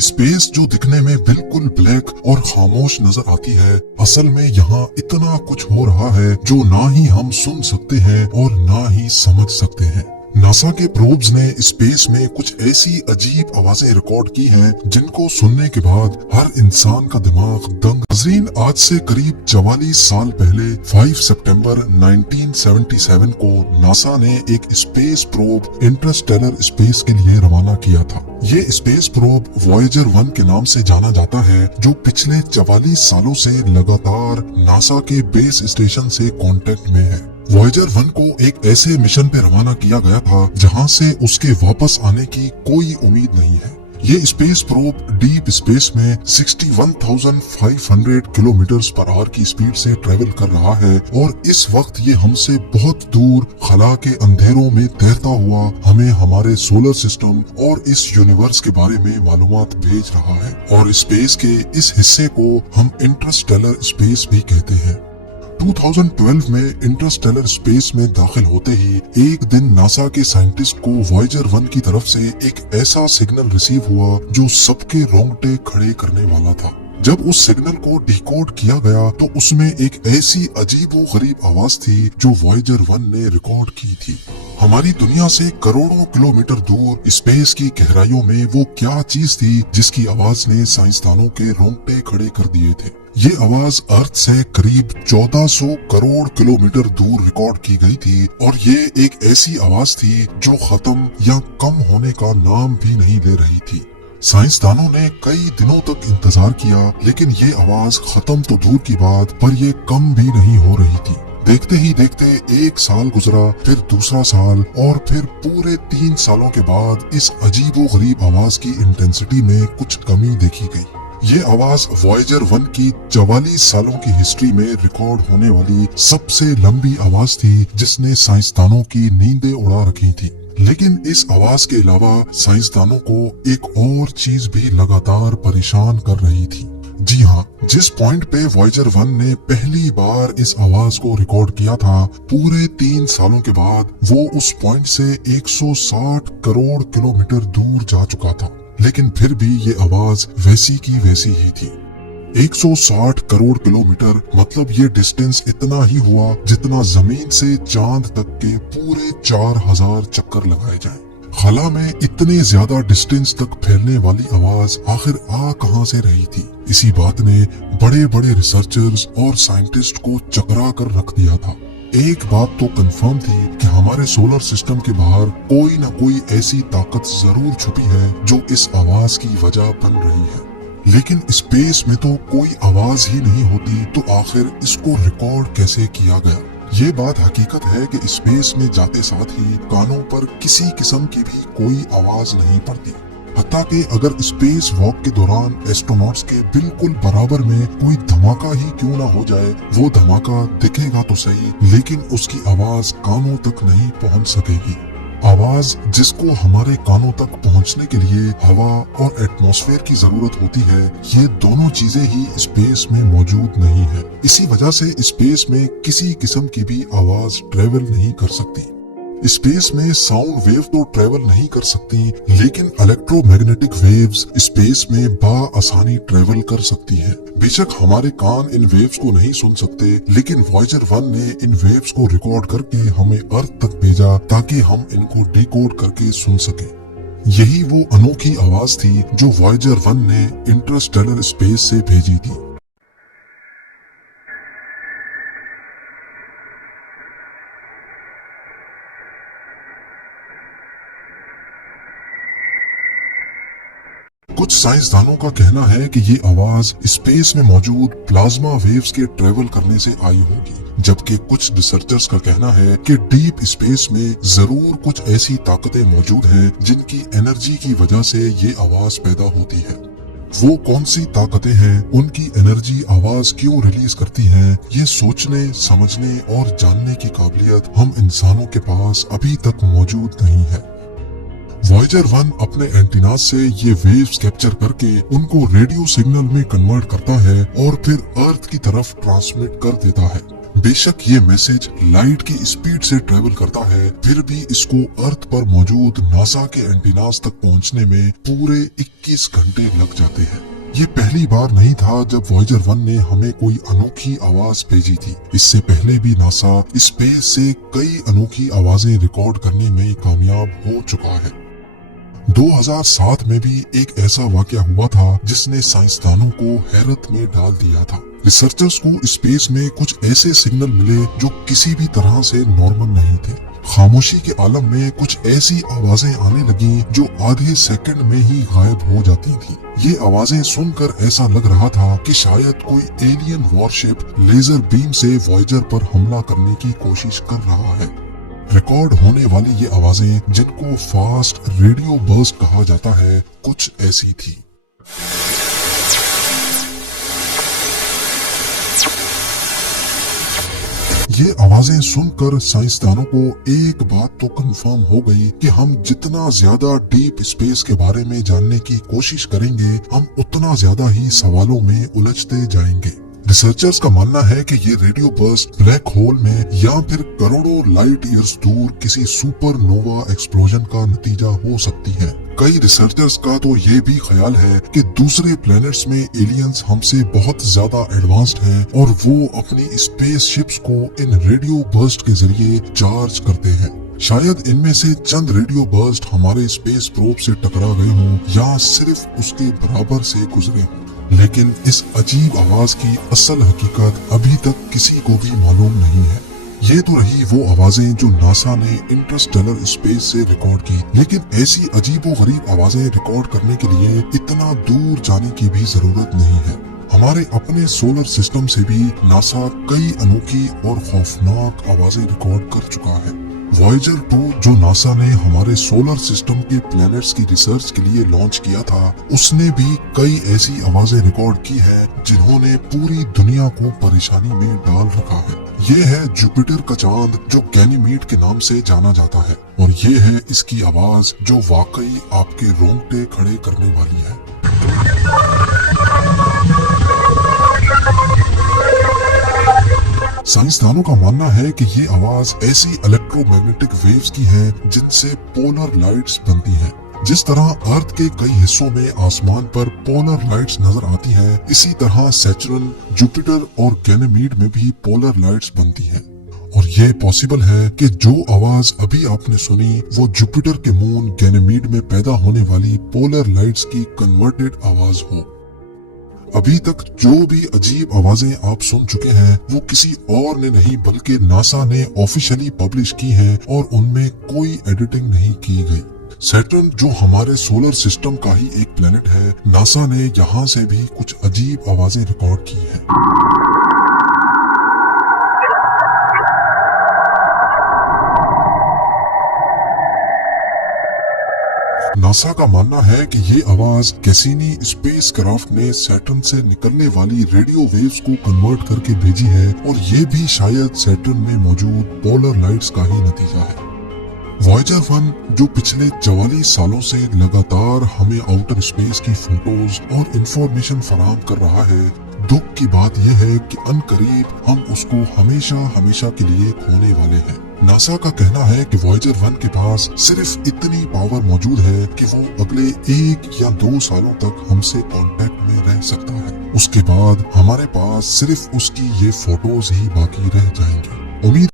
Space जो दिखने में बिल्कुल ब्लैक और खामोश नजर आती है, असल में यहाँ इतना कुछ हो रहा है जो ना ही हम सुन सकते हैं और ना ही समझ सकते हैं। नासा के प्रोब्स ने स्पेस में कुछ ऐसी अजीब आवाजें रिकॉर्ड की हैं जिनको सुनने के बाद हर इंसान का दिमाग दंग। नाज़रीन, आज से करीब 44 साल पहले 5 सितंबर 1977 को नासा ने एक स्पेस प्रोब इंटरस्टेलर स्पेस के लिए रवाना किया था। ये स्पेस प्रोब वॉयेजर 1 के नाम से जाना जाता है, जो पिछले 44 सालों से लगातार नासा के बेस स्टेशन से कांटेक्ट में है। वॉयेजर 1 को एक ऐसे मिशन पे रवाना किया गया था जहां से उसके वापस आने की कोई उम्मीद नहीं है। ये स्पेस प्रोब डीप स्पेस में 61,500 किलोमीटर पर आवर की स्पीड से ट्रेवल कर रहा है और इस वक्त ये हमसे बहुत दूर खला के अंधेरों में तैरता हुआ हमें हमारे सोलर सिस्टम और इस यूनिवर्स के बारे में मालूमात भेज रहा है। और स्पेस के इस हिस्से को हम इंटरस्टेलर स्पेस भी कहते हैं। 2012 में इंटरस्टेलर स्पेस में दाखिल होते ही एक दिन नासा के साइंटिस्ट को वॉयेजर 1 की तरफ से एक ऐसा सिग्नल रिसीव हुआ जो सबके रोंगटे खड़े करने वाला था। जब उस सिग्नल को डिकोड किया गया तो उसमें एक ऐसी अजीबोगरीब आवाज थी जो वॉयेजर 1 ने रिकॉर्ड की थी। हमारी दुनिया से करोड़ों किलोमीटर दूर स्पेस की गहराइयों में वो क्या चीज थी जिसकी आवाज ने साइंसदानों के रोंगटे खड़े कर दिए थे। ये आवाज अर्थ से करीब 1400 करोड़ किलोमीटर दूर रिकॉर्ड की गई थी और ये एक ऐसी आवाज थी जो खत्म या कम होने का नाम भी नहीं ले रही थी। साइंसदानों ने कई दिनों तक इंतजार किया, लेकिन ये आवाज खत्म तो दूर की बात, पर ये कम भी नहीं हो रही थी। देखते ही देखते एक साल गुजरा, फिर दूसरा साल और फिर पूरे 3 सालों के बाद इस अजीबोगरीब आवाज की इंटेंसिटी में कुछ कमी देखी गई। ये आवाज वॉयेजर 1 की 44 सालों की हिस्ट्री में रिकॉर्ड होने वाली सबसे लंबी आवाज थी जिसने साइंसदानों की नींदें उड़ा रखी थी। लेकिन इस आवाज के अलावा साइंसदानों को एक और चीज भी लगातार परेशान कर रही थी। जी हाँ, जिस पॉइंट पे वॉयेजर 1 ने पहली बार इस आवाज को रिकॉर्ड किया था, पूरे 3 सालों के बाद वो उस पॉइंट से 160 करोड़ किलोमीटर दूर जा चुका था। लेकिन फिर भी ये आवाज वैसी की वैसी ही थी। 160 करोड़ किलोमीटर मतलब ये डिस्टेंस इतना ही हुआ जितना जमीन से चांद तक के पूरे 4000 चक्कर लगाए जाएं। खला में इतने ज्यादा डिस्टेंस तक फैलने वाली आवाज आखिर आ कहां से रही थी? इसी बात ने बड़े बड़े रिसर्चर्स और साइंटिस्ट को चकरा कर रख दिया था। एक बात तो कंफर्म थी कि हमारे सोलर सिस्टम के बाहर कोई न कोई ऐसी ताकत जरूर छुपी है जो इस आवाज की वजह बन रही है। लेकिन स्पेस में तो कोई आवाज ही नहीं होती, तो आखिर इसको रिकॉर्ड कैसे किया गया? ये बात हकीकत है कि स्पेस में जाते साथ ही कानों पर किसी किस्म की भी कोई आवाज नहीं पड़ती। हत्ता कि अगर स्पेस वॉक के दौरान एस्ट्रोनॉट्स के बिल्कुल बराबर में कोई धमाका ही क्यों ना हो जाए, वो धमाका दिखेगा तो सही, लेकिन उसकी आवाज कानों तक नहीं पहुंच सकेगी। आवाज जिसको हमारे कानों तक पहुंचने के लिए हवा और एटमॉस्फेयर की जरूरत होती है, ये दोनों चीजें ही स्पेस में मौजूद नहीं है। इसी वजह से स्पेस में किसी किस्म की भी आवाज ट्रेवल नहीं कर सकती। स्पेस में साउंड वेव तो ट्रेवल नहीं कर सकती, लेकिन इलेक्ट्रोमैग्नेटिक वेव्स स्पेस में आसानी ट्रेवल कर सकती हैं। बेशक हमारे कान इन वेव्स को नहीं सुन सकते, लेकिन वॉयेजर 1 ने इन वेव्स को रिकॉर्ड करके हमें अर्थ तक भेजा ताकि हम इनको डिकोड करके सुन सकें। यही वो अनोखी आवाज थी जो वॉयेजर 1 ने इंटरस्टेलर स्पेस से भेजी थी। कुछ साइंसदानों का कहना है कि ये आवाज स्पेस में मौजूद प्लाज्मा वेव्स के ट्रेवल करने से आई होगी, जबकि कुछ रिसर्चर्स का कहना है कि डीप स्पेस में जरूर कुछ ऐसी ताकतें मौजूद हैं जिनकी एनर्जी की वजह से ये आवाज पैदा होती है। वो कौन सी ताकतें हैं, उनकी एनर्जी आवाज क्यों रिलीज करती है, ये सोचने, समझने और जानने की काबिलियत हम इंसानों के पास अभी तक मौजूद नहीं है। वॉयेजर 1 अपने एंटीनास से ये वेव्स कैप्चर करके उनको रेडियो सिग्नल में कन्वर्ट करता है और फिर अर्थ की तरफ ट्रांसमिट कर देता है। बेशक ये मैसेज लाइट की स्पीड से ट्रेवल करता है, फिर भी इसको अर्थ पर मौजूद नासा के एंटीनास तक पहुंचने में पूरे 21 घंटे लग जाते हैं। ये पहली बार नहीं था जब वॉयेजर 1 ने हमें कोई अनोखी आवाज भेजी थी। इससे पहले भी नासा स्पेस से कई अनोखी आवाजें रिकॉर्ड करने में कामयाब हो चुका है। 2007 में भी एक ऐसा वाकया हुआ था जिसने साइंसदानों को हैरत में डाल दिया था। रिसर्चर्स को स्पेस में कुछ ऐसे सिग्नल मिले जो किसी भी तरह से नॉर्मल नहीं थे। खामोशी के आलम में कुछ ऐसी आवाजें आने लगी जो आधे सेकंड में ही गायब हो जाती थी। ये आवाजें सुनकर ऐसा लग रहा था कि शायद कोई एलियन वॉरशिप लेजर बीम से वॉयेजर पर हमला करने की कोशिश कर रहा है। रिकॉर्ड होने वाली ये आवाजें, जिनको फास्ट रेडियो बर्स्ट कहा जाता है, कुछ ऐसी थी। ये आवाजें सुनकर साइंसदानों को एक बात तो कंफर्म हो गई कि हम जितना ज्यादा डीप स्पेस के बारे में जानने की कोशिश करेंगे, हम उतना ज्यादा ही सवालों में उलझते जाएंगे। रिसर्चर्स का मानना है कि ये रेडियो बर्स्ट ब्लैक होल में या फिर करोड़ों लाइट ईयर्स दूर किसी सुपरनोवा एक्सप्लोजन का नतीजा हो सकती है। कई रिसर्चर्स का तो ये भी ख्याल है कि दूसरे प्लैनेट्स में एलियंस हमसे बहुत ज्यादा एडवांस्ड हैं और वो अपनी स्पेस शिप्स को इन रेडियो बर्स्ट के जरिए चार्ज करते हैं। शायद इनमें से चंद रेडियो बर्स्ट हमारे स्पेस प्रोब से टकरा गए हों या सिर्फ उसके बराबर से गुजरे हों, लेकिन इस अजीब आवाज की असल हकीकत अभी तक किसी को भी मालूम नहीं है। ये तो रही वो आवाजें जो नासा ने इंटरस्टेलर स्पेस से रिकॉर्ड की, लेकिन ऐसी अजीबोगरीब आवाजें रिकॉर्ड करने के लिए इतना दूर जाने की भी जरूरत नहीं है। हमारे अपने सोलर सिस्टम से भी नासा कई अनोखी और खौफनाक आवाजें रिकॉर्ड कर चुका है। वॉयेजर 2 जो नासा ने हमारे सोलर सिस्टम के प्लैनेट्स की रिसर्च के लिए लॉन्च किया था, उसने भी कई ऐसी आवाजें रिकॉर्ड की हैं जिन्होंने पूरी दुनिया को परेशानी में डाल रखा है। ये है जुपिटर का चांद जो गैनीमीड के नाम से जाना जाता है, और ये है इसकी आवाज जो वाकई आपके रोंगटे खड़े करने वाली है। साइंसदानों का मानना है कि ये आवाज ऐसी इलेक्ट्रोमैग्नेटिक वेव्स की है जिनसे पोलर लाइट्स बनती हैं। जिस तरह अर्थ के कई हिस्सों में आसमान पर पोलर लाइट्स नजर आती हैं, इसी तरह सैटर्न, जुपिटर और गैनीमीड में भी पोलर लाइट्स बनती हैं। और ये पॉसिबल है कि जो आवाज अभी आपने सुनी वो जुपिटर के मून गैनीमीड में पैदा होने वाली पोलर लाइट्स की कन्वर्टेड आवाज हो। अभी तक जो भी अजीब आवाजें आप सुन चुके हैं वो किसी और ने नहीं बल्कि नासा ने ऑफिशियली पब्लिश की हैं और उनमें कोई एडिटिंग नहीं की गई। सैटर्न जो हमारे सोलर सिस्टम का ही एक प्लेनेट है, नासा ने यहाँ से भी कुछ अजीब आवाजें रिकॉर्ड की हैं। नासा का मानना है कि ये आवाज कैसिनी स्पेस क्राफ्ट ने सैटर्न से निकलने वाली रेडियो वेव्स को कन्वर्ट करके भेजी है, और ये भी शायद सैटर्न में मौजूद पोलर लाइट्स का ही नतीजा है। वॉयेजर 1 जो पिछले 44 सालों से लगातार हमें आउटर स्पेस की फोटोज और इंफॉर्मेशन फराहम कर रहा है, दुख की बात यह है कि अनकरीब हम उसको हमेशा हमेशा के लिए खोने वाले हैं। नासा का कहना है कि वॉयेजर 1 के पास सिर्फ इतनी पावर मौजूद है कि वो अगले 1 या 2 सालों तक हमसे कांटेक्ट में रह सकता है। उसके बाद हमारे पास सिर्फ उसकी ये फोटोज ही बाकी रह जाएंगी। उम्मीद